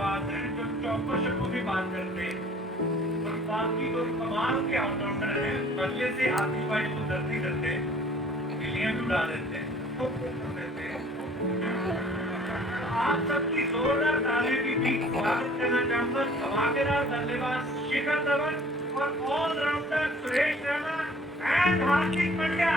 बल्लेबाज हैं जो चौको छक्कों की बात करते हैं, और बाकी तो कमाल के ऑलराउंडर हैं, बल्ले से आतिशबाजी को दर्द नहीं करते, गिल्लियां भी उड़ा देते हैं, आप सबकी जोरदार तालियों के बीच स्वागत करना चाहूंगा धमाकेदार बल्लेबाज शिखर धवन और ऑलराउंडर सुरेश रैना एंड हार्दिक पांड्या।